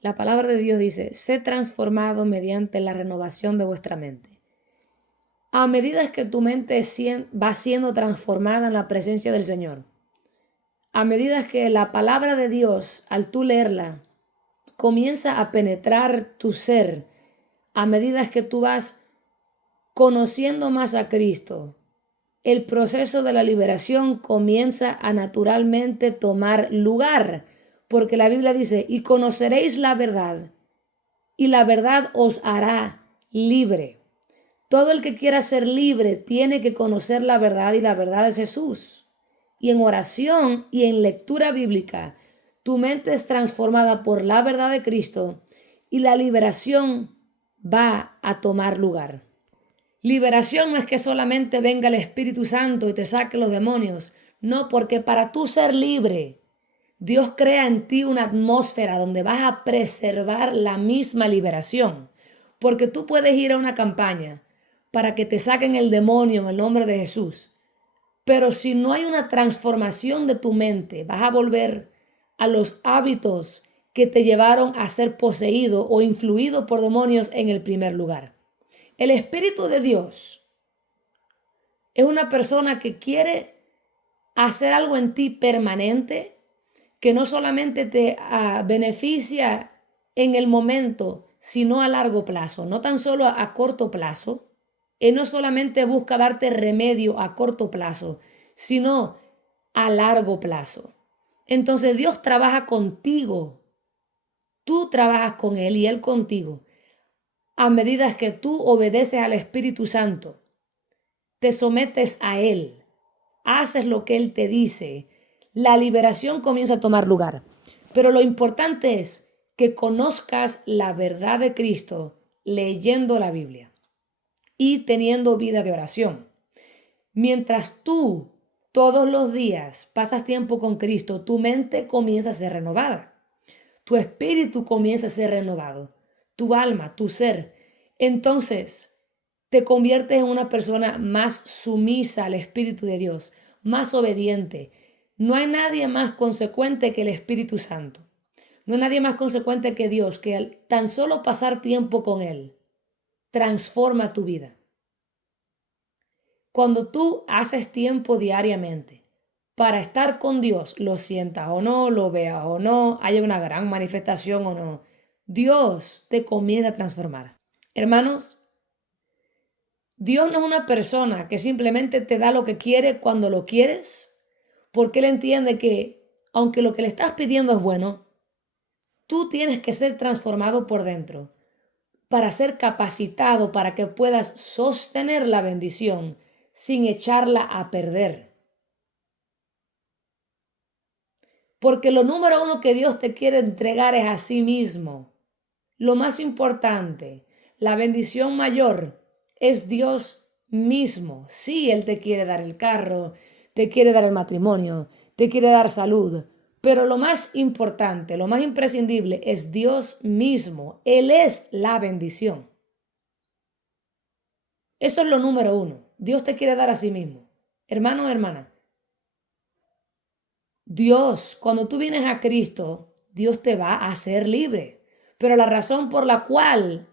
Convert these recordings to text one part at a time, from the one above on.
La palabra de Dios dice, sé transformado mediante la renovación de vuestra mente. A medida que tu mente va siendo transformada en la presencia del Señor, a medida que la palabra de Dios, al tú leerla, comienza a penetrar tu ser, a medida que tú vas conociendo más a Cristo, el proceso de la liberación comienza a naturalmente tomar lugar, porque la Biblia dice, y conoceréis la verdad, y la verdad os hará libre. Todo el que quiera ser libre tiene que conocer la verdad y la verdad es Jesús. Y en oración y en lectura bíblica, tu mente es transformada por la verdad de Cristo y la liberación va a tomar lugar. Liberación no es que solamente venga el Espíritu Santo y te saque los demonios. No, porque para tú ser libre, Dios crea en ti una atmósfera donde vas a preservar la misma liberación. Porque tú puedes ir a una campaña para que te saquen el demonio en el nombre de Jesús. Pero si no hay una transformación de tu mente, vas a volver a los hábitos que te llevaron a ser poseído o influido por demonios en el primer lugar. El Espíritu de Dios es una persona que quiere hacer algo en ti permanente, que no solamente te beneficia en el momento, sino a largo plazo, no tan solo a corto plazo. Él no solamente busca darte remedio a corto plazo, sino a largo plazo. Entonces Dios trabaja contigo, tú trabajas con Él y Él contigo. A medida que tú obedeces al Espíritu Santo, te sometes a Él, haces lo que Él te dice, la liberación comienza a tomar lugar. Pero lo importante es que conozcas la verdad de Cristo leyendo la Biblia y teniendo vida de oración. Mientras tú todos los días pasas tiempo con Cristo, tu mente comienza a ser renovada. Tu espíritu comienza a ser renovado. Tu alma, tu ser. Entonces, te conviertes en una persona más sumisa al Espíritu de Dios, más obediente. No hay nadie más consecuente que el Espíritu Santo. No hay nadie más consecuente que Dios, que al tan solo pasar tiempo con Él transforma tu vida. Cuando tú haces tiempo diariamente para estar con Dios, lo sientas o no, lo veas o no, haya una gran manifestación o no, Dios te comienza a transformar. Hermanos, Dios no es una persona que simplemente te da lo que quiere cuando lo quieres, porque Él entiende que, aunque lo que le estás pidiendo es bueno, tú tienes que ser transformado por dentro para ser capacitado para que puedas sostener la bendición sin echarla a perder. Porque lo número uno que Dios te quiere entregar es a sí mismo. Lo más importante, la bendición mayor es Dios mismo. Sí, Él te quiere dar el carro, te quiere dar el matrimonio, te quiere dar salud, pero lo más importante, lo más imprescindible es Dios mismo. Él es la bendición. Eso es lo número uno. Dios te quiere dar a sí mismo. Hermano o hermana, Dios, cuando tú vienes a Cristo, Dios te va a hacer libre. Pero la razón por la cual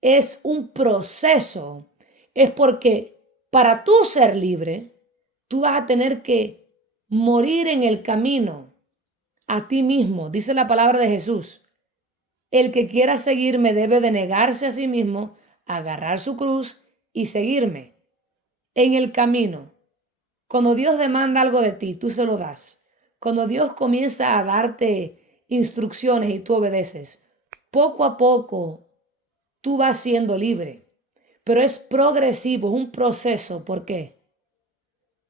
es un proceso es porque para tú ser libre, tú vas a tener que morir en el camino a ti mismo. Dice la palabra de Jesús. El que quiera seguirme debe de negarse a sí mismo, agarrar su cruz y seguirme. En el camino, cuando Dios demanda algo de ti, tú se lo das. Cuando Dios comienza a darte instrucciones y tú obedeces, poco a poco tú vas siendo libre. Pero es progresivo, es un proceso. ¿Por qué?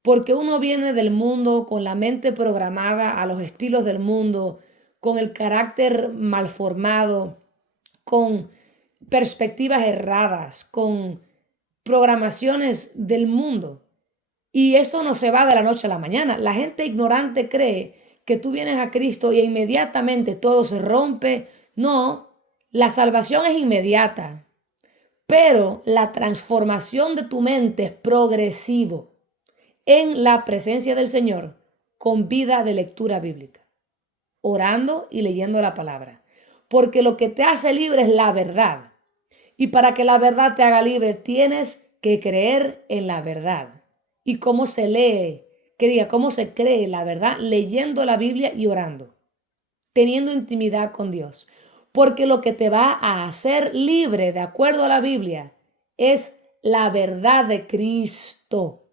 Porque uno viene del mundo con la mente programada a los estilos del mundo, con el carácter mal formado, con perspectivas erradas, con programaciones del mundo. Y eso no se va de la noche a la mañana. La gente ignorante cree que tú vienes a Cristo y inmediatamente todo se rompe. No, la salvación es inmediata, pero la transformación de tu mente es progresivo en la presencia del Señor con vida de lectura bíblica, orando y leyendo la palabra. porque lo que te hace libre es la verdad. Y para que la verdad te haga libre, tienes que creer en la verdad. ¿Y cómo se lee? Que diga, ¿cómo se cree la verdad? Leyendo la Biblia y orando, teniendo intimidad con Dios. Porque lo que te va a hacer libre, de acuerdo a la Biblia, es la verdad de Cristo.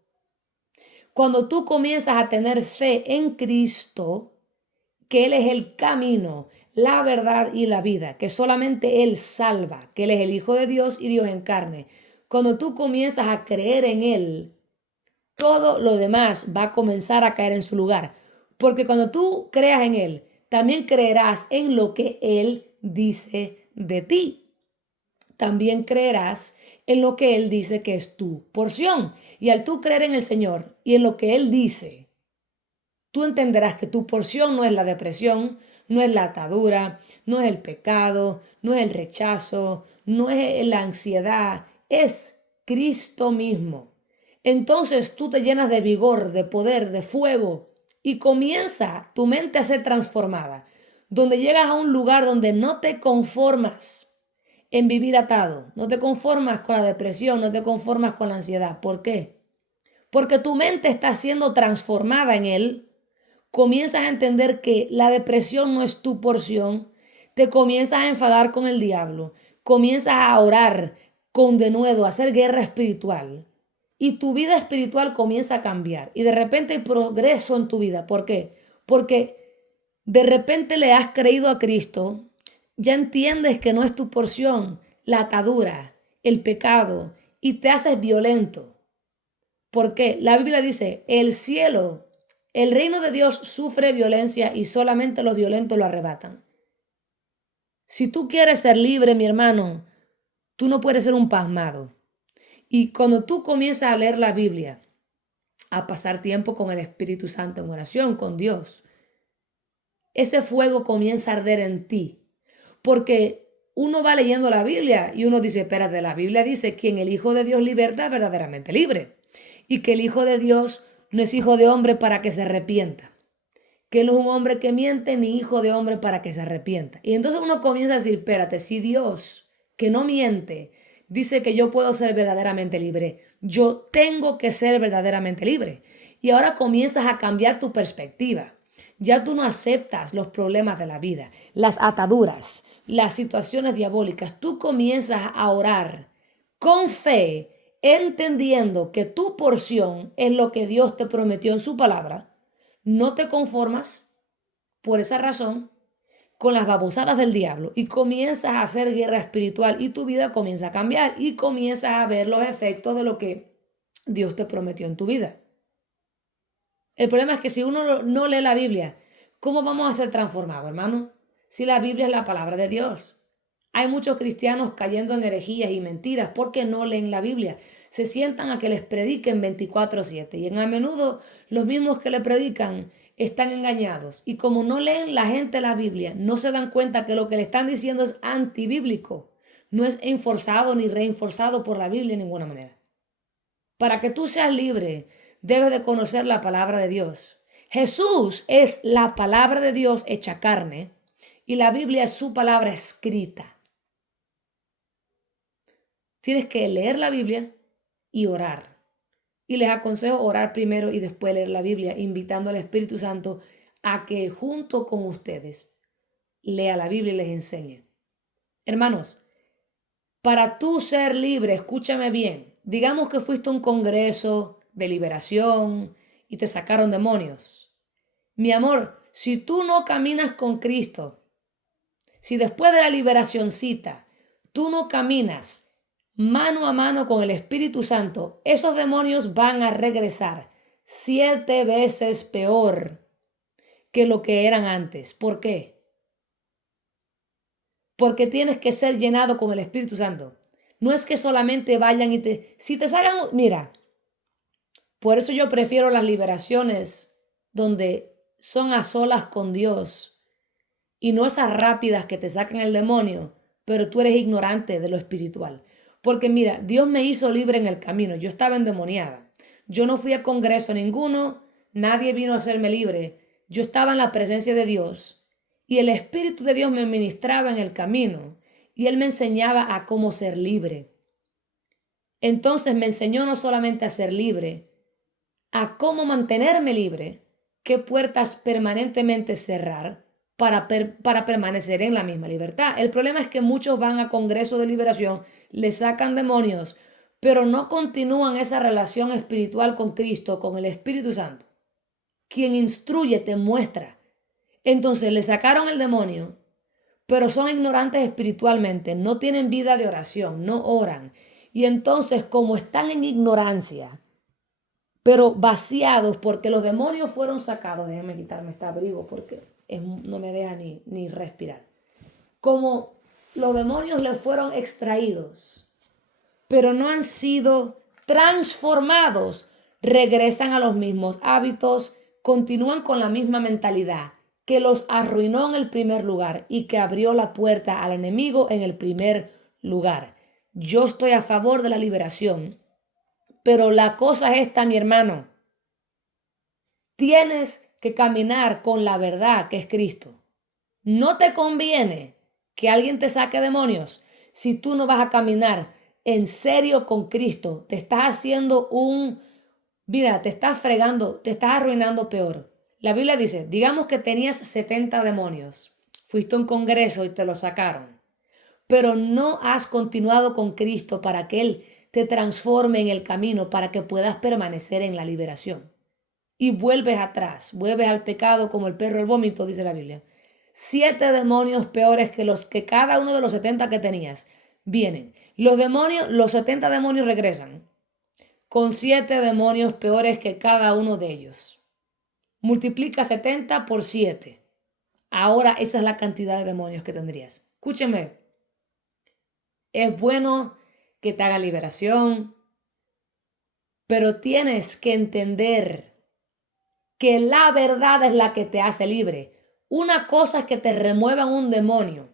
Cuando tú comienzas a tener fe en Cristo, que Él es el camino, la verdad y la vida, que solamente Él salva, que Él es el Hijo de Dios y Dios en carne. Cuando tú comienzas a creer en Él, todo lo demás va a comenzar a caer en su lugar. Porque cuando tú creas en Él, también creerás en lo que Él dice de ti. También creerás en lo que Él dice que es tu porción. Y al tú creer en el Señor y en lo que Él dice, tú entenderás que tu porción no es la depresión, no es la atadura, no es el pecado, no es el rechazo, no es la ansiedad, es Cristo mismo. Entonces tú te llenas de vigor, de poder, de fuego y comienza tu mente a ser transformada, donde llegas a un lugar donde no te conformas en vivir atado, no te conformas con la depresión, no te conformas con la ansiedad. ¿Por qué? Porque tu mente está siendo transformada en Él. Comienzas a entender que la depresión no es tu porción, te comienzas a enfadar con el diablo, comienzas a orar con denuedo, a hacer guerra espiritual y tu vida espiritual comienza a cambiar y de repente hay progreso en tu vida. ¿Por qué? Porque de repente le has creído a Cristo, ya entiendes que no es tu porción la atadura, el pecado y te haces violento. ¿Por qué? La Biblia dice, el reino de Dios sufre violencia y solamente los violentos lo arrebatan. Si tú quieres ser libre, mi hermano, tú no puedes ser un pasmado. Y cuando tú comienzas a leer la Biblia, a pasar tiempo con el Espíritu Santo en oración, con Dios, ese fuego comienza a arder en ti. Porque uno va leyendo la Biblia y uno dice, espérate, la Biblia dice, quien el Hijo de Dios liberta es verdaderamente libre. Y que el Hijo de Dios no es hijo de hombre para que se arrepienta. Que él no es un hombre que miente ni hijo de hombre para que se arrepienta. Y entonces uno comienza a decir, espérate, si Dios, que no miente, dice que yo puedo ser verdaderamente libre, yo tengo que ser verdaderamente libre. Y ahora comienzas a cambiar tu perspectiva. Ya tú no aceptas los problemas de la vida, las ataduras, las situaciones diabólicas. Tú comienzas a orar con fe, entendiendo que tu porción es lo que Dios te prometió en su palabra. No te conformas por esa razón con las babosadas del diablo y comienzas a hacer guerra espiritual y tu vida comienza a cambiar y comienzas a ver los efectos de lo que Dios te prometió en tu vida. El problema es que si uno no lee la Biblia, ¿cómo vamos a ser transformados, hermano? Si la Biblia es la palabra de Dios. Hay muchos cristianos cayendo en herejías y mentiras porque no leen la Biblia. Se sientan a que les prediquen 24/7 y a menudo los mismos que le predican están engañados. Y como no leen la gente la Biblia, no se dan cuenta que lo que le están diciendo es antibíblico. No es enforzado ni reenforzado por la Biblia de ninguna manera. Para que tú seas libre, debes de conocer la palabra de Dios. Jesús es la palabra de Dios hecha carne y la Biblia es su palabra escrita. Tienes que leer la Biblia y orar. Y les aconsejo orar primero y después leer la Biblia, invitando al Espíritu Santo a que junto con ustedes lea la Biblia y les enseñe. Hermanos, para tú ser libre, escúchame bien, digamos que fuiste a un congreso de liberación y te sacaron demonios. Mi amor, si tú no caminas con Cristo, si después de la liberacioncita tú no caminas mano a mano con el Espíritu Santo, esos demonios van a regresar 7 veces peor que lo que eran antes. ¿Por qué? Porque tienes que ser llenado con el Espíritu Santo. No es que solamente vayan y si te salgan, mira, por eso yo prefiero las liberaciones donde son a solas con Dios y no esas rápidas que te sacan el demonio, pero tú eres ignorante de lo espiritual. Porque mira, Dios me hizo libre en el camino. Yo estaba endemoniada. Yo no fui a congreso ninguno. Nadie vino a hacerme libre. Yo estaba en la presencia de Dios. y el Espíritu de Dios me ministraba en el camino y Él me enseñaba a cómo ser libre. Entonces me enseñó no solamente a ser libre, a cómo mantenerme libre, qué puertas permanentemente cerrar para permanecer en la misma libertad. El problema es que muchos van a congresos de liberación, le sacan demonios, pero no continúan esa relación espiritual con Cristo, con el Espíritu Santo. Quien instruye te muestra. Entonces le sacaron el demonio, pero son ignorantes espiritualmente, no tienen vida de oración, no oran. Y entonces, como están en ignorancia, pero vaciados porque los demonios fueron sacados, déjenme quitarme este abrigo porque no me deja ni respirar. Como los demonios le fueron extraídos, pero no han sido transformados, regresan a los mismos hábitos, continúan con la misma mentalidad que los arruinó en el primer lugar y que abrió la puerta al enemigo en el primer lugar. Yo estoy a favor de la liberación, pero la cosa es esta, mi hermano. Tienes que caminar con la verdad que es Cristo. No te conviene que alguien te saque demonios si tú no vas a caminar en serio con Cristo. Te estás haciendo mira, te estás fregando, te estás arruinando peor. La Biblia dice, digamos que tenías 70 demonios. Fuiste a un congreso y te lo sacaron. Pero no has continuado con Cristo para que Él te transforme en el camino para que puedas permanecer en la liberación. Y vuelves atrás, vuelves al pecado como el perro al vómito, dice la Biblia. 7 demonios peores que los que cada uno de los 70 que tenías vienen. Los 70 demonios regresan con 7 demonios peores que cada uno de ellos. Multiplica 70 por 7. Ahora esa es la cantidad de demonios que tendrías. Escúcheme, es bueno que te haga liberación, pero tienes que entender que la verdad es la que te hace libre. Una cosa es que te remuevan un demonio,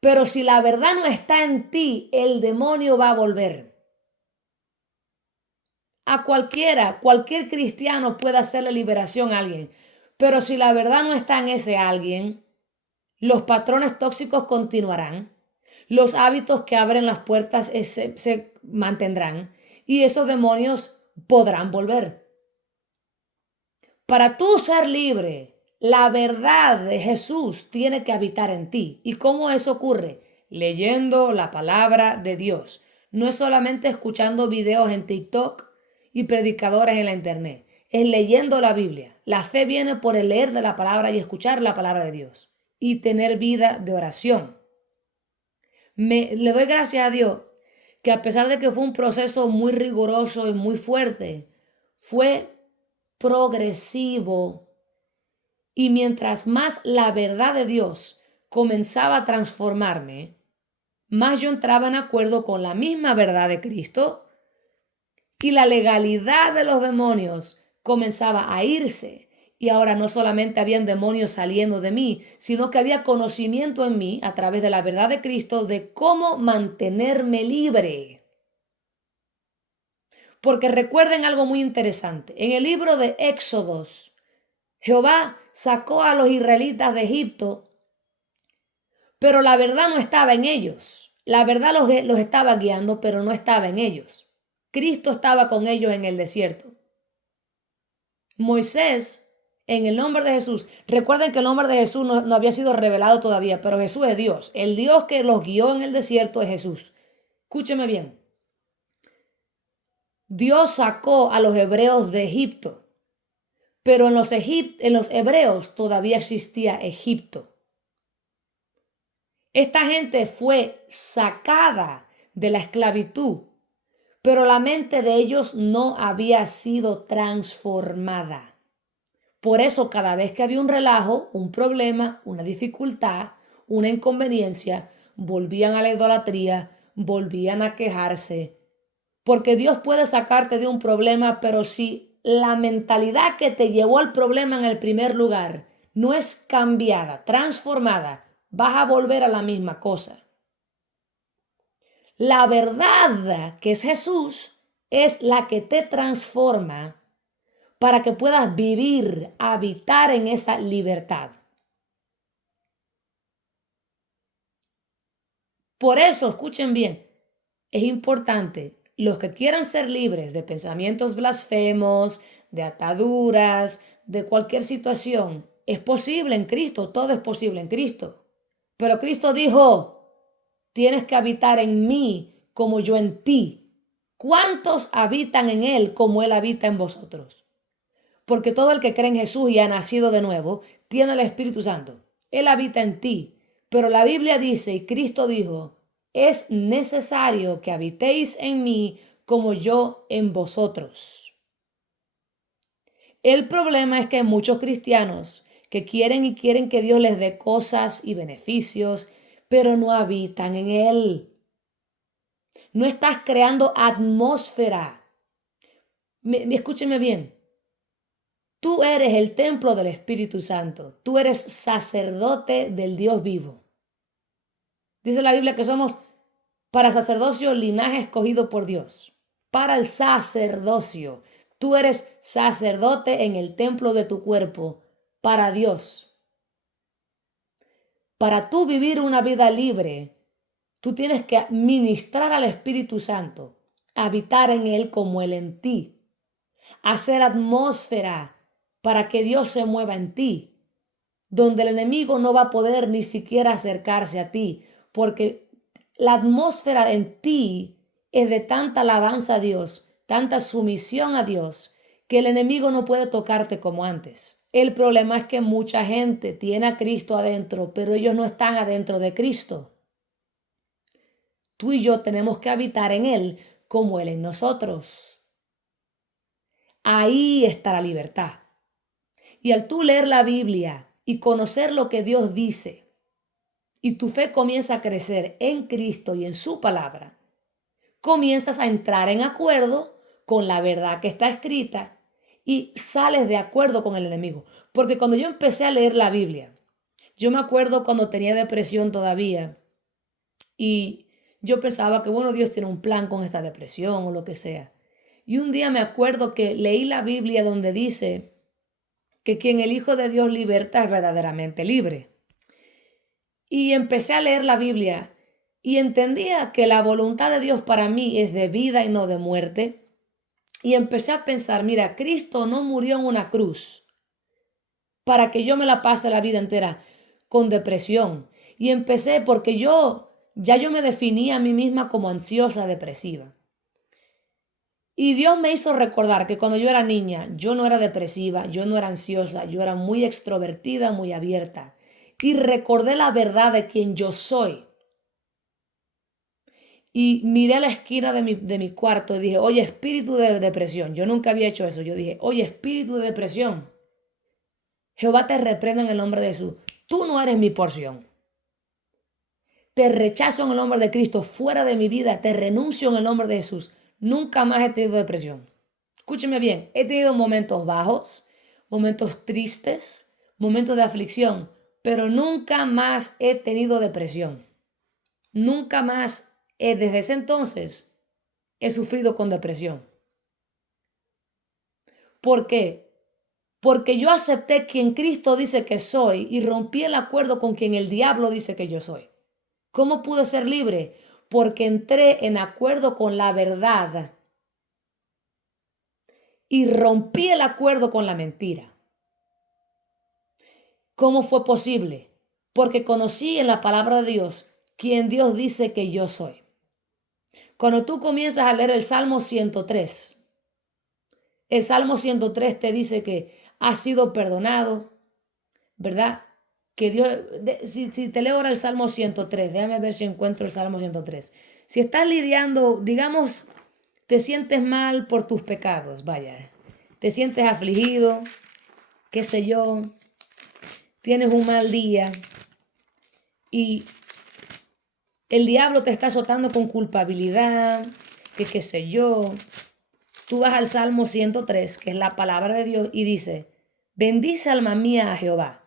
pero si la verdad no está en ti, el demonio va a volver. A cualquier cristiano puede hacerle liberación a alguien, pero si la verdad no está en ese alguien, los patrones tóxicos continuarán, los hábitos que abren las puertas se mantendrán y esos demonios podrán volver. Para tú ser libre, la verdad de Jesús tiene que habitar en ti. ¿Y cómo eso ocurre? Leyendo la palabra de Dios. No es solamente escuchando videos en TikTok y predicadores en la internet. Es leyendo la Biblia. La fe viene por el leer de la palabra y escuchar la palabra de Dios. Y tener vida de oración. Le doy gracias a Dios que a pesar de que fue un proceso muy riguroso y muy fuerte, fue progresivo y mientras más la verdad de Dios comenzaba a transformarme, más yo entraba en acuerdo con la misma verdad de Cristo y la legalidad de los demonios comenzaba a irse. Y ahora no solamente habían demonios saliendo de mí, sino que había conocimiento en mí a través de la verdad de Cristo de cómo mantenerme libre. Porque recuerden algo muy interesante. En el libro de Éxodos, Jehová sacó a los israelitas de Egipto, pero la verdad no estaba en ellos. La verdad los estaba guiando, pero no estaba en ellos. Cristo estaba con ellos en el desierto. Moisés, en el nombre de Jesús, recuerden que el nombre de Jesús no había sido revelado todavía, pero Jesús es Dios. El Dios que los guió en el desierto es Jesús. Escúcheme bien. Dios sacó a los hebreos de Egipto, pero en los hebreos todavía existía Egipto. Esta gente fue sacada de la esclavitud, pero la mente de ellos no había sido transformada. Por eso cada vez que había un relajo, un problema, una dificultad, una inconveniencia, volvían a la idolatría, volvían a quejarse. Porque Dios puede sacarte de un problema, pero si la mentalidad que te llevó al problema en el primer lugar no es cambiada, transformada, vas a volver a la misma cosa. La verdad, que es Jesús, es la que te transforma para que puedas vivir, habitar en esa libertad. Por eso, escuchen bien, es importante, los que quieran ser libres de pensamientos blasfemos, de ataduras, de cualquier situación, es posible en Cristo, todo es posible en Cristo. Pero Cristo dijo, tienes que habitar en mí como yo en ti. ¿Cuántos habitan en Él como Él habita en vosotros? Porque todo el que cree en Jesús y ha nacido de nuevo, tiene el Espíritu Santo. Él habita en ti. Pero la Biblia dice, y Cristo dijo, es necesario que habitéis en mí como yo en vosotros. El problema es que hay muchos cristianos que quieren que Dios les dé cosas y beneficios, pero no habitan en Él. No estás creando atmósfera. Escúcheme bien. Tú eres el templo del Espíritu Santo. Tú eres sacerdote del Dios vivo. Dice la Biblia que somos para sacerdocio linaje escogido por Dios. Para el sacerdocio. Tú eres sacerdote en el templo de tu cuerpo para Dios. Para tú vivir una vida libre, tú tienes que ministrar al Espíritu Santo, habitar en Él como Él en ti, hacer atmósfera para que Dios se mueva en ti, donde el enemigo no va a poder ni siquiera acercarse a ti, porque la atmósfera en ti es de tanta alabanza a Dios, tanta sumisión a Dios, que el enemigo no puede tocarte como antes. El problema es que mucha gente tiene a Cristo adentro, pero ellos no están adentro de Cristo. Tú y yo tenemos que habitar en Él como Él en nosotros. Ahí está la libertad. Y al tú leer la Biblia y conocer lo que Dios dice, y tu fe comienza a crecer en Cristo y en su palabra, comienzas a entrar en acuerdo con la verdad que está escrita y sales de acuerdo con el enemigo. Porque cuando yo empecé a leer la Biblia, yo me acuerdo cuando tenía depresión todavía y yo pensaba que, bueno, Dios tiene un plan con esta depresión o lo que sea. Y un día me acuerdo que leí la Biblia donde dice que quien el Hijo de Dios liberta es verdaderamente libre. Y empecé a leer la Biblia y entendía que la voluntad de Dios para mí es de vida y no de muerte. Y empecé a pensar, mira, Cristo no murió en una cruz para que yo me la pase la vida entera con depresión. Y empecé porque ya yo me definía a mí misma como ansiosa, depresiva. Y Dios me hizo recordar que cuando yo era niña, yo no era depresiva, yo no era ansiosa, yo era muy extrovertida, muy abierta. Y recordé la verdad de quien yo soy. Y miré a la esquina de mi cuarto y dije, oye, espíritu de depresión. Yo nunca había hecho eso. Yo dije, oye, espíritu de depresión. Jehová te reprenda en el nombre de Jesús. Tú no eres mi porción. Te rechazo en el nombre de Cristo, fuera de mi vida. Te renuncio en el nombre de Jesús. Nunca más he tenido depresión. Escúcheme bien, he tenido momentos bajos, momentos tristes, momentos de aflicción, pero nunca más he tenido depresión. Nunca más, desde ese entonces, he sufrido con depresión. ¿Por qué? Porque yo acepté quien Cristo dice que soy y rompí el acuerdo con quien el diablo dice que yo soy. ¿Cómo pude ser libre? Porque entré en acuerdo con la verdad y rompí el acuerdo con la mentira. ¿Cómo fue posible? Porque conocí en la palabra de Dios quien Dios dice que yo soy. Cuando tú comienzas a leer el Salmo 103, el Salmo 103 te dice que has sido perdonado, ¿verdad? Que Dios, si te leo ahora el Salmo 103, déjame ver si encuentro el Salmo 103. Si estás lidiando, digamos, te sientes mal por tus pecados, vaya, te sientes afligido, qué sé yo, tienes un mal día y el diablo te está azotando con culpabilidad, que qué sé yo. Tú vas al Salmo 103, que es la palabra de Dios, y dice, bendice alma mía a Jehová,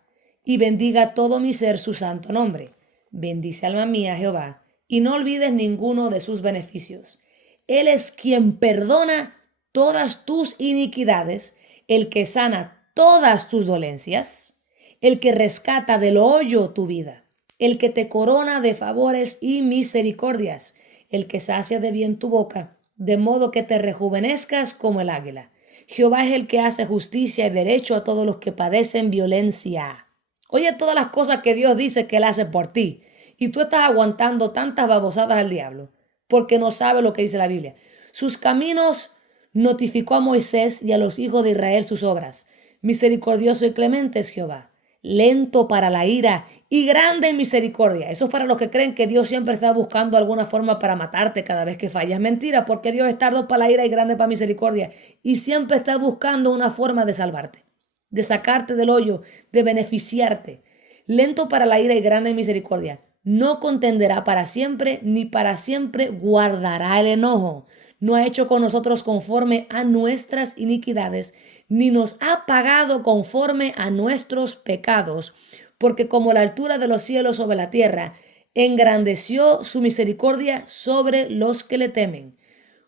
y bendiga todo mi ser su santo nombre. Bendice alma mía a Jehová, y no olvides ninguno de sus beneficios. Él es quien perdona todas tus iniquidades, el que sana todas tus dolencias, el que rescata del hoyo tu vida. el que te corona de favores y misericordias, el que sacia de bien tu boca, de modo que te rejuvenezcas como el águila. Jehová es el que hace justicia y derecho a todos los que padecen violencia. Oye todas las cosas que Dios dice que Él hace por ti, y tú estás aguantando tantas babosadas al diablo, porque no sabe lo que dice la Biblia. Sus caminos notificó a Moisés y a los hijos de Israel sus obras. Misericordioso y clemente es Jehová, lento para la ira y grande en misericordia. Eso es para los que creen que Dios siempre está buscando alguna forma para matarte cada vez que fallas. Mentira, porque Dios es tardo para la ira y grande para misericordia. Y siempre está buscando una forma de salvarte, de sacarte del hoyo, de beneficiarte. Lento para la ira y grande en misericordia. No contenderá para siempre, ni para siempre guardará el enojo. No ha hecho con nosotros conforme a nuestras iniquidades, ni nos ha pagado conforme a nuestros pecados, porque como la altura de los cielos sobre la tierra, engrandeció su misericordia sobre los que le temen.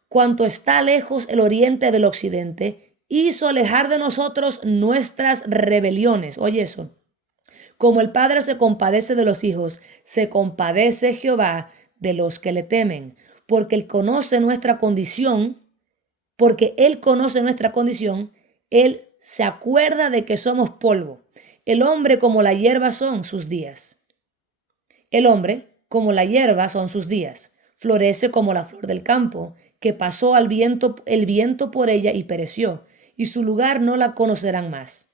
Cuanto está lejos el oriente del occidente, hizo alejar de nosotros nuestras rebeliones. Oye eso. Como el Padre se compadece de los hijos, se compadece Jehová de los que le temen, porque Él conoce nuestra condición, porque Él conoce nuestra condición, Él se acuerda de que somos polvo. El hombre como la hierba son sus días. El hombre como la hierba son sus días. Florece como la flor del campo, que pasó al viento, el viento por ella y pereció, y su lugar no la conocerán más.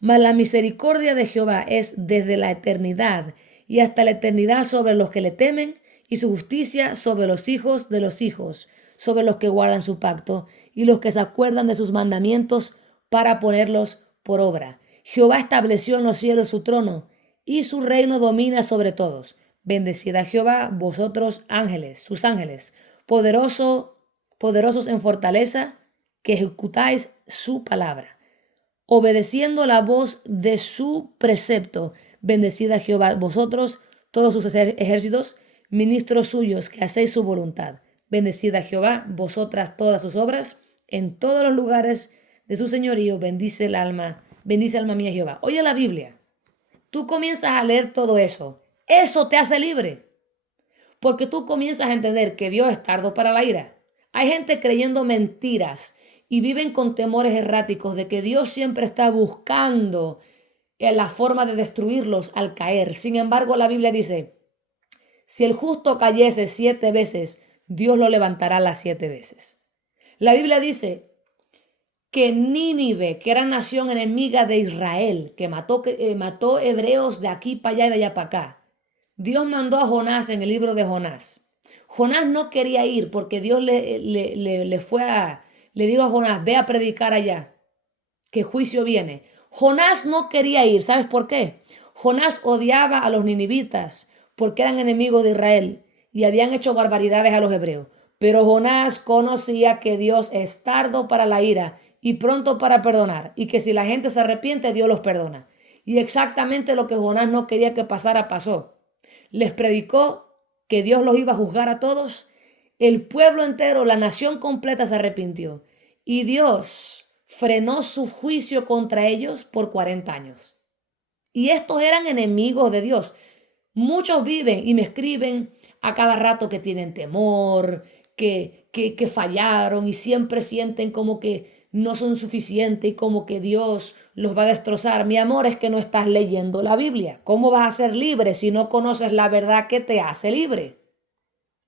Mas la misericordia de Jehová es desde la eternidad y hasta la eternidad sobre los que le temen, y su justicia sobre los hijos de los hijos, sobre los que guardan su pacto y los que se acuerdan de sus mandamientos para ponerlos por obra. Jehová estableció en los cielos su trono y su reino domina sobre todos. Bendecid a Jehová, vosotros ángeles, sus ángeles, poderosos en fortaleza, que ejecutáis su palabra obedeciendo la voz de su precepto. Bendecid a Jehová vosotros, todos sus ejércitos, ministros suyos, que hacéis su voluntad. Bendecid a Jehová vosotras todas sus obras, en todos los lugares de su señorío. Bendice alma mía Jehová. Oye la Biblia, tú comienzas a leer todo eso. Eso te hace libre, porque tú comienzas a entender que Dios es tardo para la ira. Hay gente creyendo mentiras y viven con temores erráticos de que Dios siempre está buscando la forma de destruirlos al caer. Sin embargo, la Biblia dice, si el justo cayese 7 veces, Dios lo levantará las 7 veces. La Biblia dice que Nínive, que era nación enemiga de Israel, que mató hebreos de aquí para allá y de allá para acá, Dios mandó a Jonás en el libro de Jonás. Jonás no quería ir porque Dios le dijo a Jonás, ve a predicar allá, que juicio viene. Jonás no quería ir, ¿sabes por qué? Jonás odiaba a los ninivitas porque eran enemigos de Israel y habían hecho barbaridades a los hebreos. Pero Jonás conocía que Dios es tardo para la ira y pronto para perdonar, y que si la gente se arrepiente, Dios los perdona. Y exactamente lo que Jonás no quería que pasara, pasó. Les predicó que Dios los iba a juzgar a todos. El pueblo entero, la nación completa se arrepintió. Y Dios frenó su juicio contra ellos por 40 años. Y estos eran enemigos de Dios. Muchos viven y me escriben a cada rato que tienen temor, que fallaron y siempre sienten como que no son suficientes y como que Dios los va a destrozar. Mi amor, es que no estás leyendo la Biblia. ¿Cómo vas a ser libre si no conoces la verdad que te hace libre?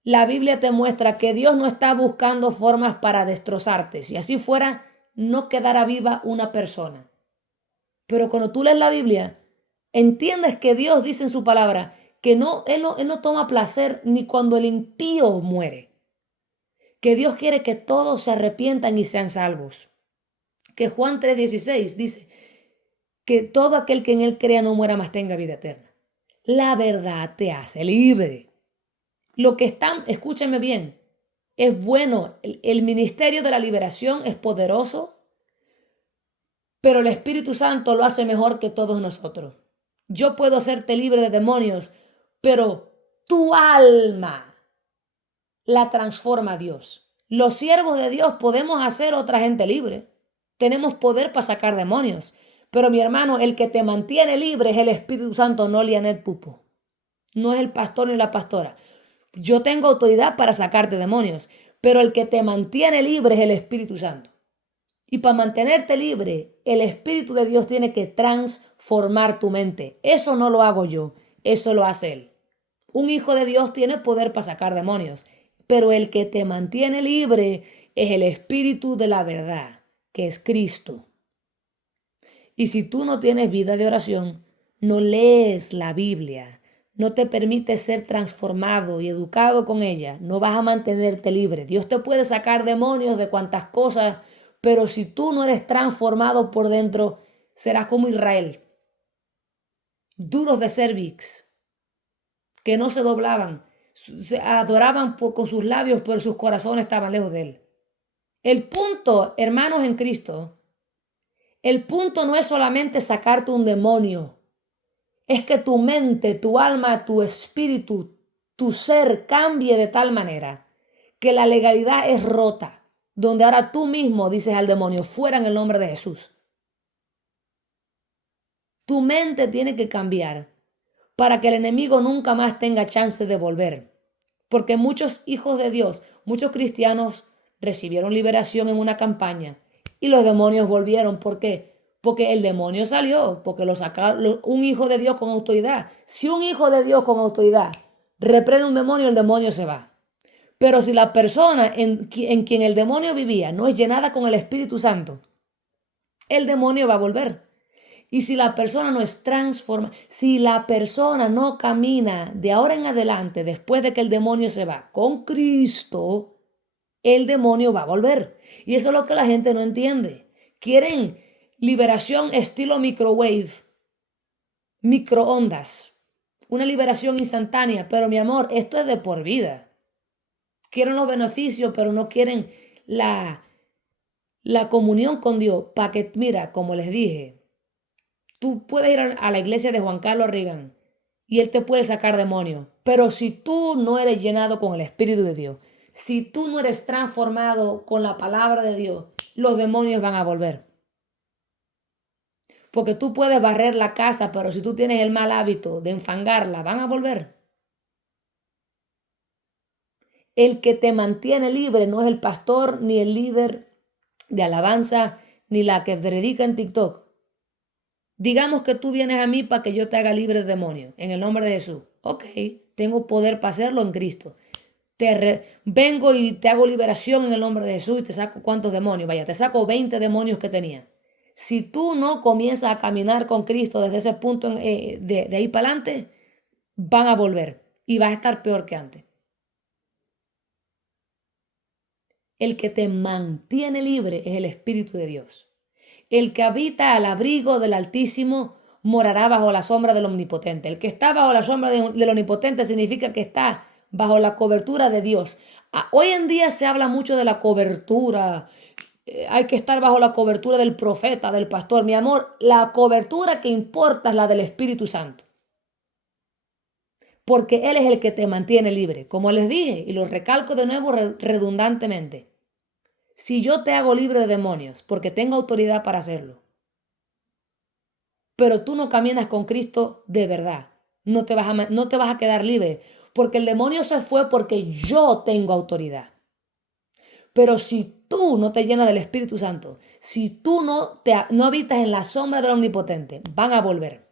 La Biblia te muestra que Dios no está buscando formas para destrozarte. Si así fuera, no quedara viva una persona. Pero cuando tú lees la Biblia, entiendes que Dios dice en su palabra que Él no toma placer ni cuando el impío muere. Que Dios quiere que todos se arrepientan y sean salvos. Que Juan 3:16 dice que todo aquel que en Él crea no muera más tenga vida eterna. La verdad te hace libre. Lo que están, escúchame bien, es bueno. El ministerio de la liberación es poderoso, pero el Espíritu Santo lo hace mejor que todos nosotros. Yo puedo hacerte libre de demonios, pero tu alma la transforma a Dios. Los siervos de Dios podemos hacer a otra gente libre. Tenemos poder para sacar demonios, Pero mi hermano, el que te mantiene libre es el Espíritu Santo, no Lianet Pupo. No es el pastor ni la pastora. Yo tengo autoridad para sacarte demonios, pero el que te mantiene libre es el Espíritu Santo. Y para mantenerte libre, el Espíritu de Dios tiene que transformar tu mente. Eso no lo hago yo, eso lo hace Él. Un hijo de Dios tiene poder para sacar demonios, pero el que te mantiene libre es el Espíritu de la verdad, que es Cristo. Y si tú no tienes vida de oración, no lees la Biblia, no te permites ser transformado y educado con ella, no vas a mantenerte libre. Dios te puede sacar demonios de cuantas cosas, pero si tú no eres transformado por dentro, serás como Israel, duros de cervix, que no se doblaban, se adoraban con sus labios, pero sus corazones estaban lejos de Él. El punto, hermanos en Cristo, el punto no es solamente sacarte un demonio, es que tu mente, tu alma, tu espíritu, tu ser cambie de tal manera que la legalidad es rota, donde ahora tú mismo dices al demonio, fuera en el nombre de Jesús. Tu mente tiene que cambiar para que el enemigo nunca más tenga chance de volver. Porque muchos hijos de Dios, muchos cristianos recibieron liberación en una campaña y los demonios volvieron. ¿Por qué? Porque el demonio salió, porque lo sacaron un hijo de Dios con autoridad. Si un hijo de Dios con autoridad reprende un demonio, el demonio se va. Pero si la persona en quien el demonio vivía no es llenada con el Espíritu Santo, el demonio va a volver. Y si la persona no es transformada, si la persona no camina de ahora en adelante, después de que el demonio se va con Cristo, el demonio va a volver. Y eso es lo que la gente no entiende. Quieren liberación estilo microwave, microondas, una liberación instantánea. Pero mi amor, esto es de por vida. Quieren los beneficios, pero no quieren la comunión con Dios. Para que, mira, como les dije, tú puedes ir a la iglesia de Juan Carlos Reagan y él te puede sacar demonios. Pero si tú no eres llenado con el Espíritu de Dios, si tú no eres transformado con la palabra de Dios, los demonios van a volver. Porque tú puedes barrer la casa, pero si tú tienes el mal hábito de enfangarla, van a volver. El que te mantiene libre no es el pastor, ni el líder de alabanza, ni la que predica en TikTok. Digamos que tú vienes a mí para que yo te haga libre de demonios, en el nombre de Jesús. Ok, tengo poder para hacerlo en Cristo. Vengo y te hago liberación en el nombre de Jesús y te saco cuántos demonios. Vaya, te saco 20 demonios que tenía. Si tú no comienzas a caminar con Cristo desde ese punto de ahí para adelante, van a volver y vas a estar peor que antes. El que te mantiene libre es el Espíritu de Dios. El que habita al abrigo del Altísimo morará bajo la sombra del Omnipotente. El que está bajo la sombra del Omnipotente significa que está bajo la cobertura de Dios. Hoy en día se habla mucho de la cobertura. Hay que estar bajo la cobertura del profeta, del pastor. Mi amor, la cobertura que importa es la del Espíritu Santo. Porque Él es el que te mantiene libre. Como les dije, y lo recalco de nuevo redundantemente. Si yo te hago libre de demonios, porque tengo autoridad para hacerlo, pero tú no caminas con Cristo de verdad, no te vas a quedar libre, porque el demonio se fue porque yo tengo autoridad. Pero si tú no te llenas del Espíritu Santo, si tú no habitas en la sombra del Omnipotente, van a volver.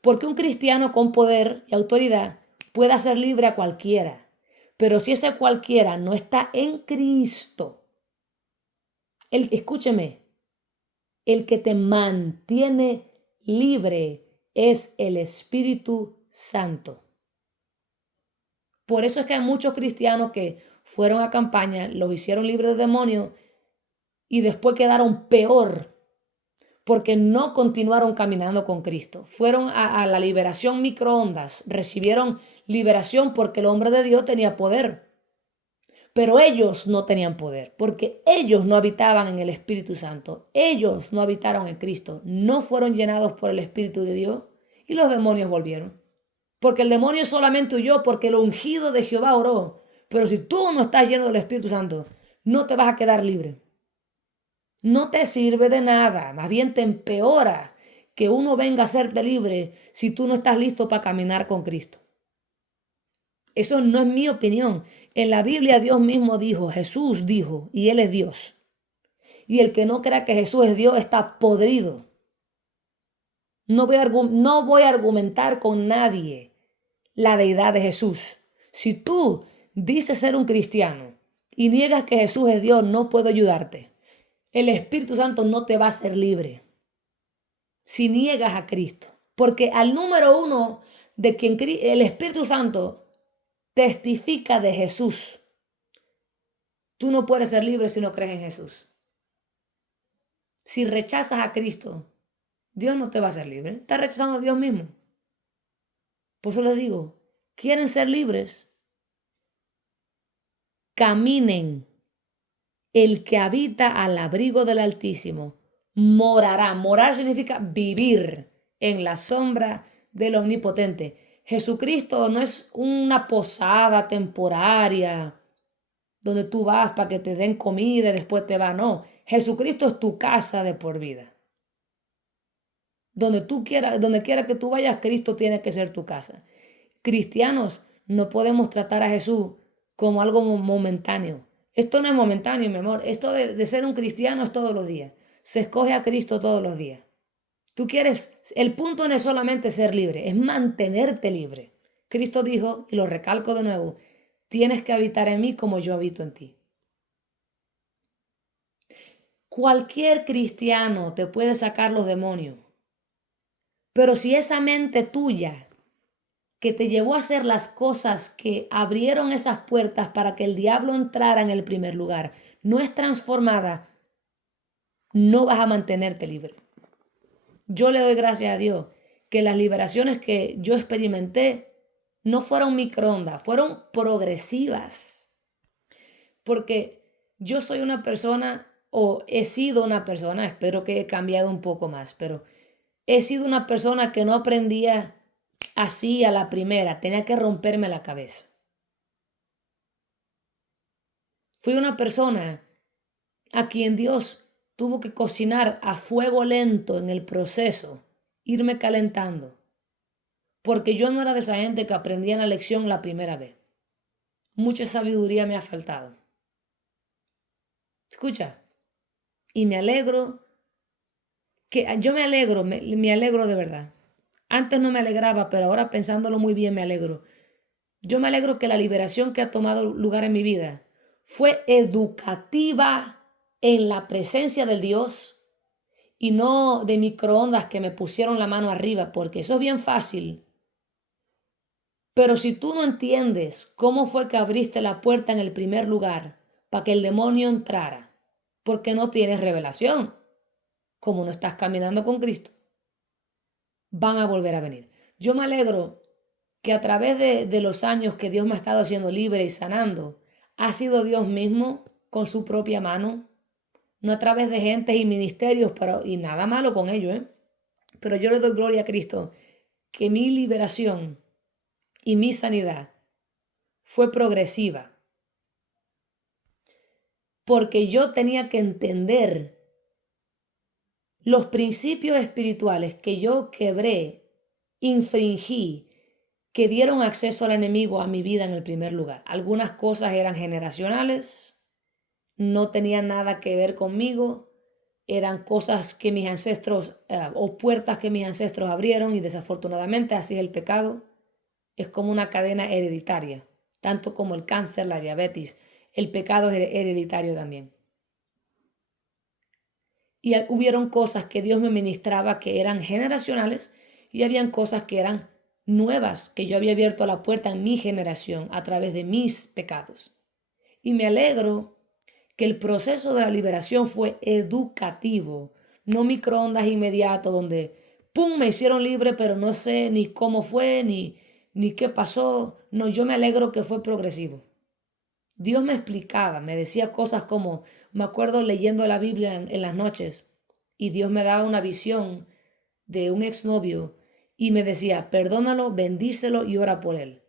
Porque un cristiano con poder y autoridad puede hacer libre a cualquiera, pero si ese cualquiera no está en Cristo, escúcheme, el que te mantiene libre es el Espíritu Santo. Por eso es que hay muchos cristianos que fueron a campaña, los hicieron libres de demonios y después quedaron peor porque no continuaron caminando con Cristo. Fueron a la liberación microondas, recibieron liberación porque el hombre de Dios tenía poder. Pero ellos no tenían poder, porque ellos no habitaban en el Espíritu Santo. Ellos no habitaron en Cristo, no fueron llenados por el Espíritu de Dios y los demonios volvieron. Porque el demonio solamente huyó porque el ungido de Jehová oró. Pero si tú no estás lleno del Espíritu Santo, no te vas a quedar libre. No te sirve de nada, más bien te empeora que uno venga a hacerte libre si tú no estás listo para caminar con Cristo. Eso no es mi opinión. En la Biblia Dios mismo dijo, Jesús dijo, y Él es Dios. Y el que no crea que Jesús es Dios está podrido. No voy a argumentar con nadie la deidad de Jesús. Si tú dices ser un cristiano y niegas que Jesús es Dios, no puedo ayudarte. El Espíritu Santo no te va a hacer libre si niegas a Cristo. Porque al número uno de quien el Espíritu Santo testifica de Jesús. Tú no puedes ser libre si no crees en Jesús. Si rechazas a Cristo, Dios no te va a hacer libre. Estás rechazando a Dios mismo. Por eso les digo, ¿quieren ser libres? Caminen. El que habita al abrigo del Altísimo morará. Morar significa vivir en la sombra del Omnipotente. Jesucristo no es una posada temporaria donde tú vas para que te den comida y después te vas. No, Jesucristo es tu casa de por vida. Donde quiera que tú vayas, Cristo tiene que ser tu casa. Cristianos, no podemos tratar a Jesús como algo momentáneo. Esto no es momentáneo, mi amor. Esto de ser un cristiano es todos los días. Se escoge a Cristo todos los días. Tú quieres, el punto no es solamente ser libre, es mantenerte libre. Cristo dijo, y lo recalco de nuevo, tienes que habitar en mí como yo habito en ti. Cualquier cristiano te puede sacar los demonios, pero si esa mente tuya que te llevó a hacer las cosas que abrieron esas puertas para que el diablo entrara en el primer lugar, no es transformada, no vas a mantenerte libre. Yo le doy gracias a Dios que las liberaciones que yo experimenté no fueron microondas, fueron progresivas. Porque yo soy una persona, o he sido una persona, espero que he cambiado un poco más, pero he sido una persona que no aprendía así a la primera, tenía que romperme la cabeza. Fui una persona a quien Dios tuvo que cocinar a fuego lento en el proceso, irme calentando, porque yo no era de esa gente que aprendía la lección la primera vez. Mucha sabiduría me ha faltado. Escucha, y me alegro, yo me alegro de verdad. Antes no me alegraba, pero ahora pensándolo muy bien me alegro. Yo me alegro que la liberación que ha tomado lugar en mi vida fue educativa en la presencia del Dios y no de microondas que me pusieron la mano arriba, porque eso es bien fácil. Pero si tú no entiendes cómo fue que abriste la puerta en el primer lugar para que el demonio entrara, porque no tienes revelación, como no estás caminando con Cristo, van a volver a venir. Yo me alegro que a través de los años que Dios me ha estado haciendo libre y sanando, ha sido Dios mismo con su propia mano, no a través de gentes y ministerios, y nada malo con ello, ¿eh? Pero yo le doy gloria a Cristo que mi liberación y mi sanidad fue progresiva, porque yo tenía que entender los principios espirituales que yo quebré, infringí, que dieron acceso al enemigo a mi vida en el primer lugar. Algunas cosas eran generacionales, no tenían nada que ver conmigo, eran cosas que mis ancestros o puertas que mis ancestros abrieron y desafortunadamente así es el pecado. Es como una cadena hereditaria, tanto como el cáncer, la diabetes, el pecado es hereditario también. Y hubieron cosas que Dios me ministraba que eran generacionales y habían cosas que eran nuevas, que yo había abierto la puerta en mi generación a través de mis pecados. Y me alegro que el proceso de la liberación fue educativo, no microondas inmediato donde, ¡pum!, me hicieron libre, pero no sé ni cómo fue, ni qué pasó. No, yo me alegro que fue progresivo. Dios me explicaba, me decía cosas como, me acuerdo leyendo la Biblia en las noches y Dios me daba una visión de un exnovio y me decía, perdónalo, bendícelo y ora por él.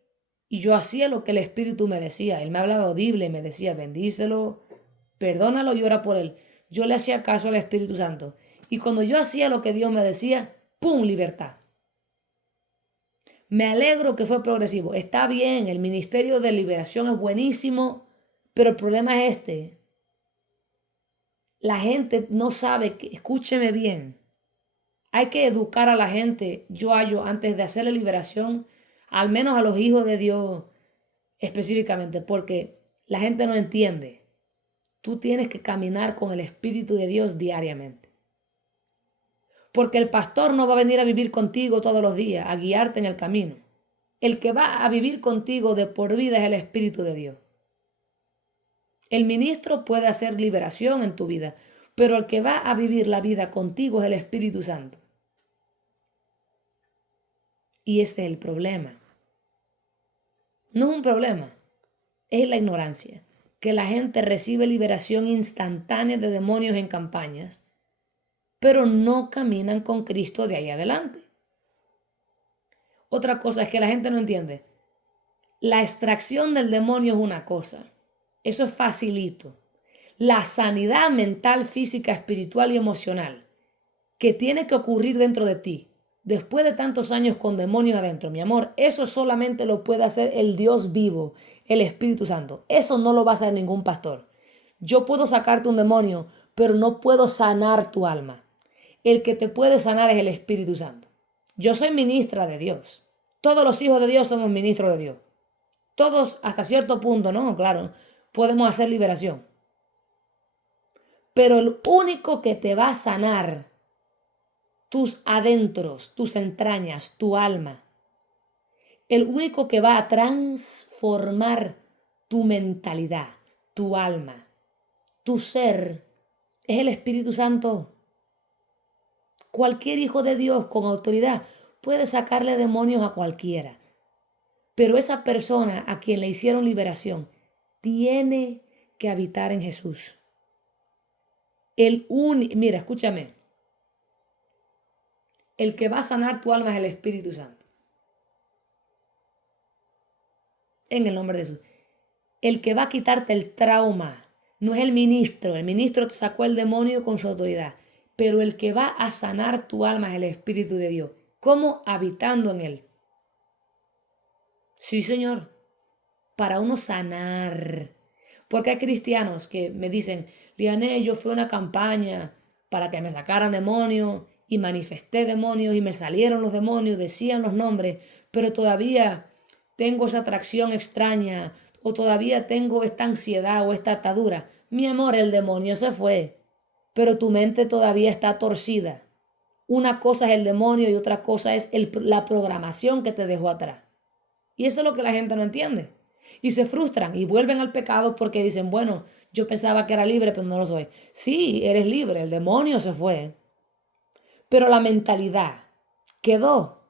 Y yo hacía lo que el Espíritu me decía. Él me hablaba audible, me decía, bendícelo, perdónalo y ora por él. yo le hacía caso al Espíritu Santo. Y cuando yo hacía lo que Dios me decía, ¡pum! Libertad. Me alegro que fue progresivo. Está bien, el ministerio de liberación es buenísimo, pero el problema es este. La gente no sabe que, escúcheme bien, hay que educar a la gente, yo hallo, antes de hacer la liberación, al menos a los hijos de Dios específicamente, porque la gente no entiende. Tú tienes que caminar con el Espíritu de Dios diariamente. Porque el pastor no va a venir a vivir contigo todos los días, a guiarte en el camino. El que va a vivir contigo de por vida es el Espíritu de Dios. El ministro puede hacer liberación en tu vida, pero el que va a vivir la vida contigo es el Espíritu Santo. Y ese es el problema. No es un problema, es la ignorancia. Que la gente recibe liberación instantánea de demonios en campañas, pero no caminan con Cristo de ahí adelante. Otra cosa es que la gente no entiende. La extracción del demonio es una cosa. Eso es facilito. La sanidad mental, física, espiritual y emocional que tiene que ocurrir dentro de ti, después de tantos años con demonios adentro, mi amor, eso solamente lo puede hacer el Dios vivo, el Espíritu Santo. Eso no lo va a hacer ningún pastor. Yo puedo sacarte un demonio, pero no puedo sanar tu alma. El que te puede sanar es el Espíritu Santo. Yo soy ministra de Dios. Todos los hijos de Dios somos ministros de Dios. Todos hasta cierto punto, ¿no? Claro, podemos hacer liberación. Pero el único que te va a sanar tus adentros, tus entrañas, tu alma, el único que va a transformar tu mentalidad, tu alma, tu ser, es el Espíritu Santo. Cualquier hijo de Dios con autoridad puede sacarle demonios a cualquiera. Pero esa persona a quien le hicieron liberación tiene que habitar en Jesús. Mira, escúchame. El que va a sanar tu alma es el Espíritu Santo. En el nombre de Jesús. El que va a quitarte el trauma no es el ministro. El ministro te sacó el demonio con su autoridad. Pero el que va a sanar tu alma es el Espíritu de Dios. ¿Cómo? Habitando en él. Sí, Señor. Para uno sanar. Porque hay cristianos que me dicen, Liané, yo fui a una campaña para que me sacaran demonios y manifesté demonios y me salieron los demonios, decían los nombres, pero todavía tengo esa atracción extraña o todavía tengo esta ansiedad o esta atadura. Mi amor, el demonio se fue, pero tu mente todavía está torcida. Una cosa es el demonio y otra cosa es la programación que te dejó atrás. Y eso es lo que la gente no entiende. Y se frustran y vuelven al pecado porque dicen, bueno, yo pensaba que era libre, pero no lo soy. Sí, eres libre, el demonio se fue. Pero la mentalidad quedó.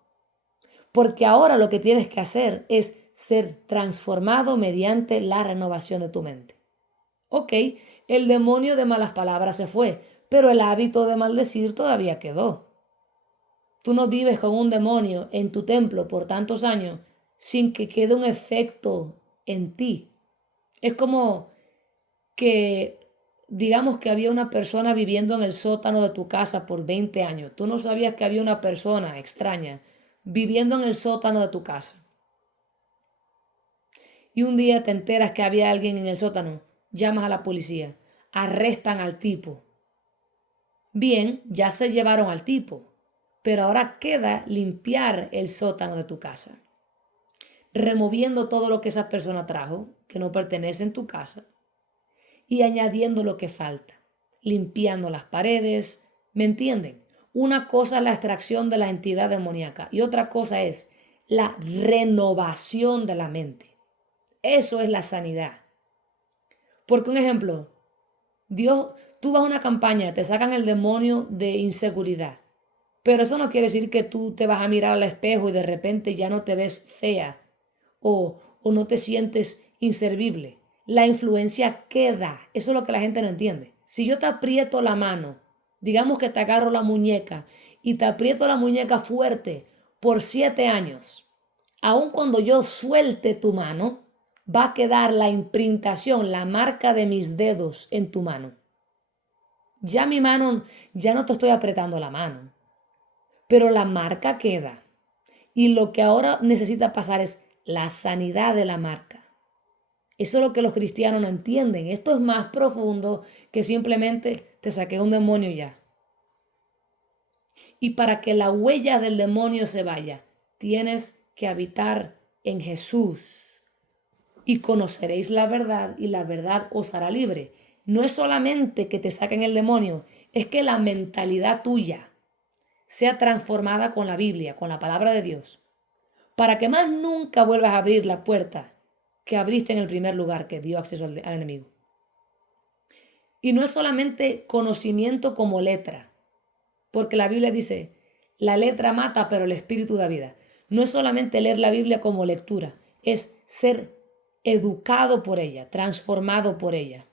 Porque ahora lo que tienes que hacer es ser transformado mediante la renovación de tu mente. Ok, el demonio de malas palabras se fue, pero el hábito de maldecir todavía quedó. Tú no vives con un demonio en tu templo por tantos años sin que quede un efecto en ti. Es como que, digamos que había una persona viviendo en el sótano de tu casa por 20 años. Tú no sabías que había una persona extraña viviendo en el sótano de tu casa. Y un día te enteras que había alguien en el sótano. Llamas a la policía. Arrestan al tipo. Bien, ya se llevaron al tipo. Pero ahora queda limpiar el sótano de tu casa. Removiendo todo lo que esa persona trajo, que no pertenece en tu casa, y añadiendo lo que falta, limpiando las paredes, ¿me entienden? Una cosa es la extracción de la entidad demoníaca y otra cosa es la renovación de la mente. Eso es la sanidad. Porque un ejemplo, tú vas a una campaña, te sacan el demonio de inseguridad, pero eso no quiere decir que tú te vas a mirar al espejo y de repente ya no te ves fea o no te sientes inservible. La influencia queda. Eso es lo que la gente no entiende. Si yo te aprieto la mano, digamos que te agarro la muñeca y te aprieto la muñeca fuerte por 7 años, aun cuando yo suelte tu mano, va a quedar la imprintación, la marca de mis dedos en tu mano. Ya mi mano, ya no te estoy apretando la mano, pero la marca queda. Y lo que ahora necesita pasar es la sanidad de la marca. Eso es lo que los cristianos no entienden. Esto es más profundo que simplemente te saqué un demonio ya. Y para que la huella del demonio se vaya, tienes que habitar en Jesús. Y conoceréis la verdad y la verdad os hará libre. No es solamente que te saquen el demonio, es que la mentalidad tuya sea transformada con la Biblia, con la palabra de Dios, para que más nunca vuelvas a abrir la puerta que abriste en el primer lugar que dio acceso al enemigo. Y no es solamente conocimiento como letra, porque la Biblia dice, la letra mata, pero el espíritu da vida. No es solamente leer la Biblia como lectura, es ser educado por ella, transformado por ella.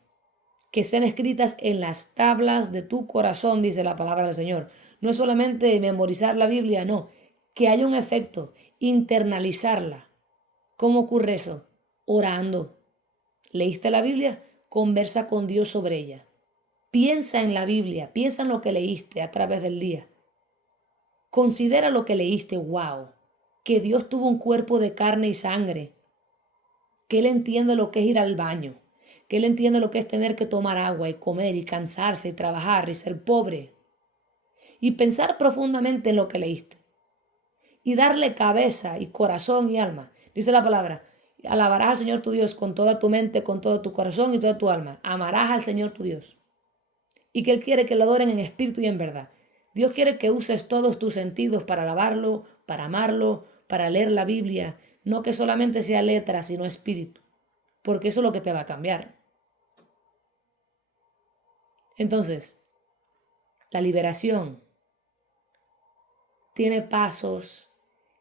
Que sean escritas en las tablas de tu corazón, dice la palabra del Señor. No es solamente memorizar la Biblia, no, que haya un efecto, internalizarla. ¿Cómo ocurre eso? Orando. ¿Leíste la Biblia? Conversa con Dios sobre ella. Piensa en la Biblia, piensa en lo que leíste a través del día. Considera lo que leíste, wow, que Dios tuvo un cuerpo de carne y sangre, que Él entiende lo que es ir al baño, que Él entiende lo que es tener que tomar agua y comer y cansarse y trabajar y ser pobre. Y pensar profundamente en lo que leíste. Y darle cabeza y corazón y alma. Dice la palabra, alabarás al Señor tu Dios con toda tu mente, con todo tu corazón y toda tu alma. Amarás al Señor tu Dios. Y que Él quiere que lo adoren en espíritu y en verdad. Dios quiere que uses todos tus sentidos para alabarlo, para amarlo, para leer la Biblia. No que solamente sea letra, sino espíritu. Porque eso es lo que te va a cambiar. Entonces, la liberación tiene pasos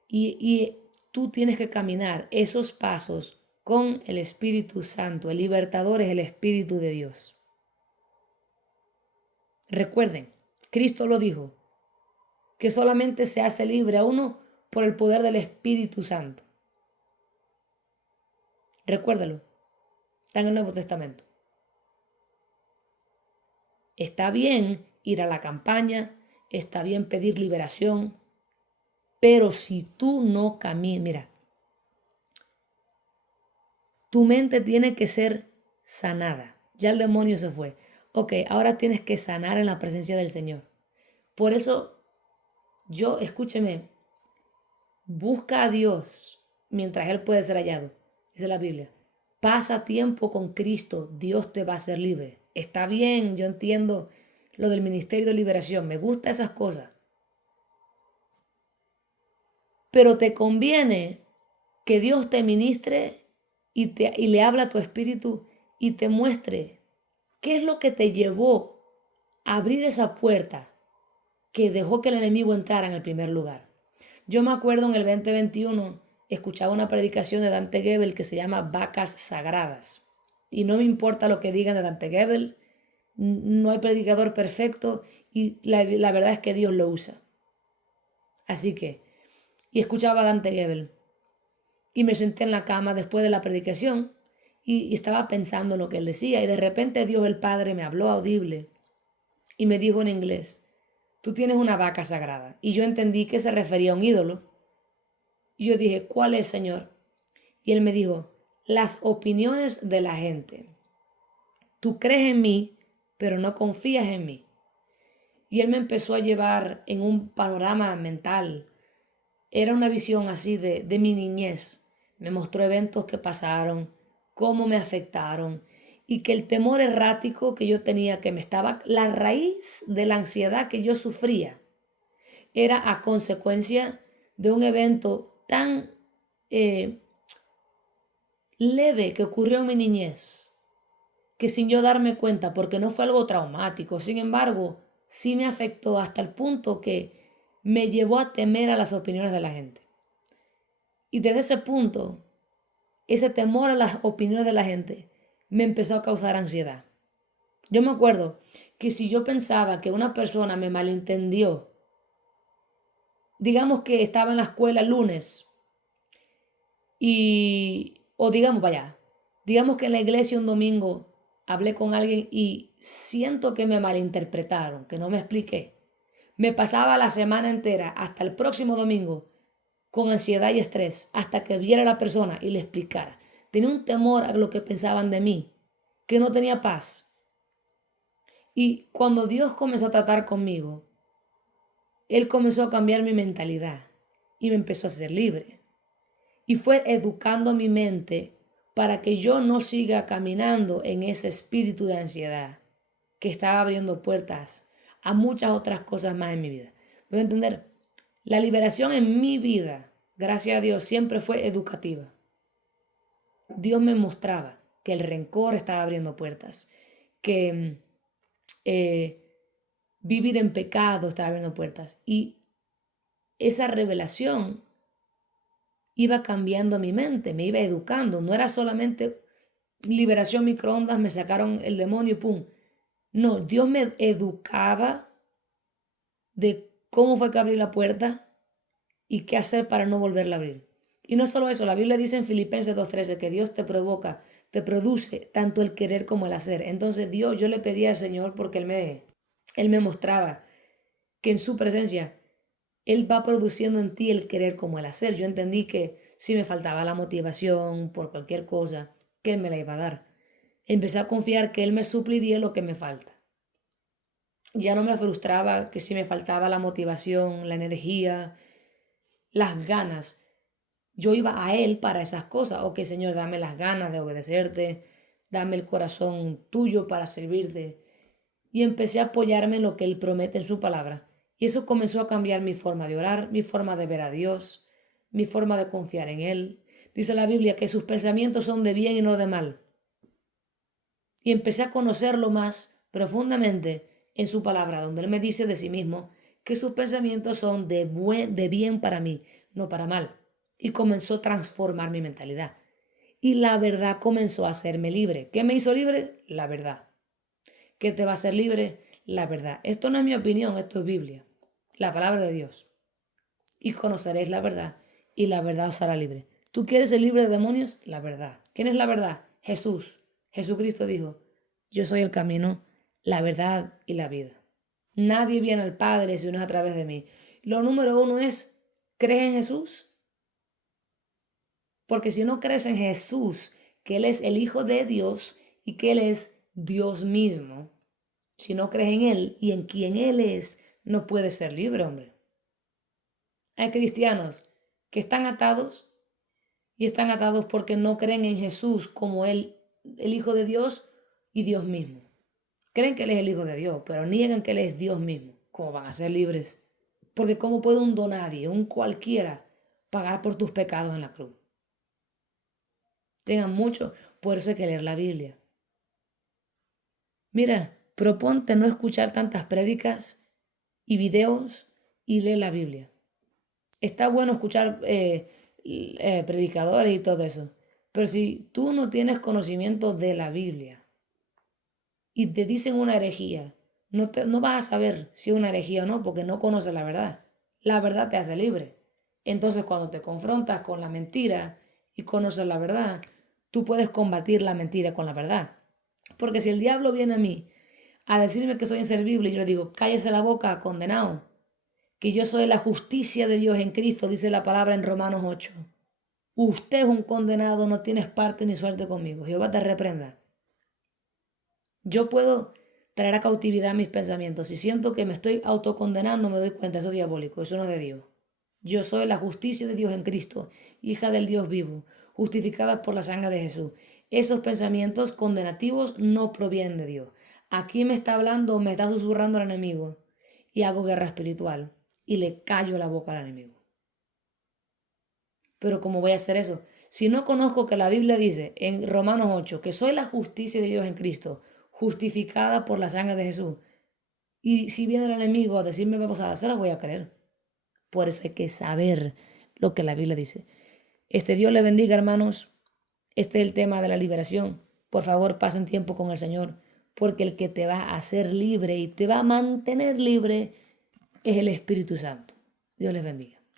y tú tienes que caminar esos pasos con el Espíritu Santo. El libertador es el Espíritu de Dios. Recuerden, Cristo lo dijo, que solamente se hace libre a uno por el poder del Espíritu Santo. Recuérdalo, está en el Nuevo Testamento. Está bien ir a la campaña, está bien pedir liberación, pero si tú no caminas, mira, tu mente tiene que ser sanada. Ya el demonio se fue. Ok, ahora tienes que sanar en la presencia del Señor. Por eso, escúcheme, busca a Dios mientras Él puede ser hallado. Dice la Biblia. Pasa tiempo con Cristo, Dios te va a hacer libre. Está bien, yo entiendo lo del ministerio de liberación, me gustan esas cosas. Pero te conviene que Dios te ministre y le habla a tu espíritu y te muestre qué es lo que te llevó a abrir esa puerta que dejó que el enemigo entrara en el primer lugar. Yo me acuerdo en el 2021 escuchaba una predicación de Dante Gebel que se llama Vacas Sagradas. Y no me importa lo que digan de Dante Gebel, no hay predicador perfecto y la verdad es que Dios lo usa. Así que, y escuchaba a Dante Gebel y me senté en la cama después de la predicación y estaba pensando en lo que él decía y de repente Dios el Padre me habló audible y me dijo en inglés, tú tienes una vaca sagrada. Y yo entendí que se refería a un ídolo. Y yo dije, ¿cuál es, Señor? Y él me dijo, las opiniones de la gente. Tú crees en mí, pero no confías en mí. Y él me empezó a llevar en un panorama mental. Era una visión así de mi niñez. Me mostró eventos que pasaron, cómo me afectaron y que el temor errático que yo tenía, la raíz de la ansiedad que yo sufría, era a consecuencia de un evento tan leve que ocurrió en mi niñez, que sin yo darme cuenta, porque no fue algo traumático, sin embargo, sí me afectó hasta el punto que me llevó a temer a las opiniones de la gente. Y desde ese punto, ese temor a las opiniones de la gente me empezó a causar ansiedad. Yo me acuerdo que si yo pensaba que una persona me malentendió, digamos que estaba en la escuela el lunes o digamos, vaya, digamos que en la iglesia un domingo hablé con alguien y siento que me malinterpretaron, que no me expliqué. Me pasaba la semana entera hasta el próximo domingo con ansiedad y estrés hasta que viera a la persona y le explicara. Tenía un temor a lo que pensaban de mí, que no tenía paz. Y cuando Dios comenzó a tratar conmigo, Él comenzó a cambiar mi mentalidad y me empezó a hacer libre. Y fue educando mi mente para que yo no siga caminando en ese espíritu de ansiedad que estaba abriendo puertas a muchas otras cosas más en mi vida. Voy a entender, la liberación en mi vida, gracias a Dios, siempre fue educativa. Dios me mostraba que el rencor estaba abriendo puertas, que vivir en pecado estaba abriendo puertas. Y esa revelación iba cambiando mi mente, me iba educando. No era solamente liberación microondas, me sacaron el demonio y pum. No, Dios me educaba de cómo fue que abrí la puerta y qué hacer para no volverla a abrir. Y no solo eso, la Biblia dice en Filipenses 2:13 que Dios te provoca, te produce tanto el querer como el hacer. Entonces Dios, yo le pedía al Señor porque Él me mostraba que en su presencia Él va produciendo en ti el querer como el hacer. Yo entendí que si me faltaba la motivación por cualquier cosa, que Él me la iba a dar. Empecé a confiar que Él me supliría lo que me falta. Ya no me frustraba que si me faltaba la motivación, la energía, las ganas, yo iba a Él para esas cosas. Ok, Señor, dame las ganas de obedecerte, dame el corazón tuyo para servirte. Y empecé a apoyarme en lo que Él promete en su palabra. Y eso comenzó a cambiar mi forma de orar, mi forma de ver a Dios, mi forma de confiar en Él. Dice la Biblia que sus pensamientos son de bien y no de mal. Y empecé a conocerlo más profundamente en su palabra, donde Él me dice de sí mismo que sus pensamientos son de bien para mí, no para mal. Y comenzó a transformar mi mentalidad. Y la verdad comenzó a hacerme libre. ¿Qué me hizo libre? La verdad. ¿Qué te va a hacer libre? La verdad. Esto no es mi opinión, esto es Biblia, la palabra de Dios. Y conoceréis la verdad, y la verdad os hará libre. ¿Tú quieres ser libre de demonios? La verdad. ¿Quién es la verdad? Jesús. Jesucristo dijo, yo soy el camino, la verdad y la vida. Nadie viene al Padre si no es a través de mí. Lo número uno es, ¿crees en Jesús? Porque si no crees en Jesús, que Él es el Hijo de Dios y que Él es Dios mismo, si no crees en Él y en quien Él es, no puedes ser libre, hombre. Hay cristianos que están atados y están atados porque no creen en Jesús como Él, el Hijo de Dios y Dios mismo. Creen que Él es el Hijo de Dios, pero niegan que Él es Dios mismo. ¿Cómo van a ser libres? Porque ¿cómo puede un donadie, un cualquiera, pagar por tus pecados en la cruz? Tengan mucho, por eso hay que leer la Biblia. Mira, proponte no escuchar tantas prédicas y videos y lee la Biblia. Está bueno escuchar predicadores y todo eso, pero si tú no tienes conocimiento de la Biblia y te dicen una herejía, no vas a saber si es una herejía o no porque no conoces la verdad. La verdad te hace libre. Entonces cuando te confrontas con la mentira y conoces la verdad, tú puedes combatir la mentira con la verdad. Porque si el diablo viene a mí a decirme que soy inservible y yo le digo, cállese la boca, condenado, que yo soy la justicia de Dios en Cristo, dice la palabra en Romanos 8. Usted es un condenado, no tienes parte ni suerte conmigo. Jehová te reprenda. Yo puedo traer a cautividad mis pensamientos. Si siento que me estoy autocondenando, me doy cuenta, eso es diabólico, eso no es de Dios. Yo soy la justicia de Dios en Cristo, hija del Dios vivo, justificada por la sangre de Jesús. Esos pensamientos condenativos no provienen de Dios. Aquí me está hablando, me está susurrando el enemigo y hago guerra espiritual y le callo la boca al enemigo. Pero ¿cómo voy a hacer eso? Si no conozco que la Biblia dice en Romanos 8 que soy la justicia de Dios en Cristo, justificada por la sangre de Jesús. Y si viene el enemigo a decirme babosadas, se las voy a creer. Por eso hay que saber lo que la Biblia dice. Dios le bendiga, hermanos. Este es el tema de la liberación. Por favor, pasen tiempo con el Señor, porque el que te va a hacer libre y te va a mantener libre es el Espíritu Santo. Dios les bendiga.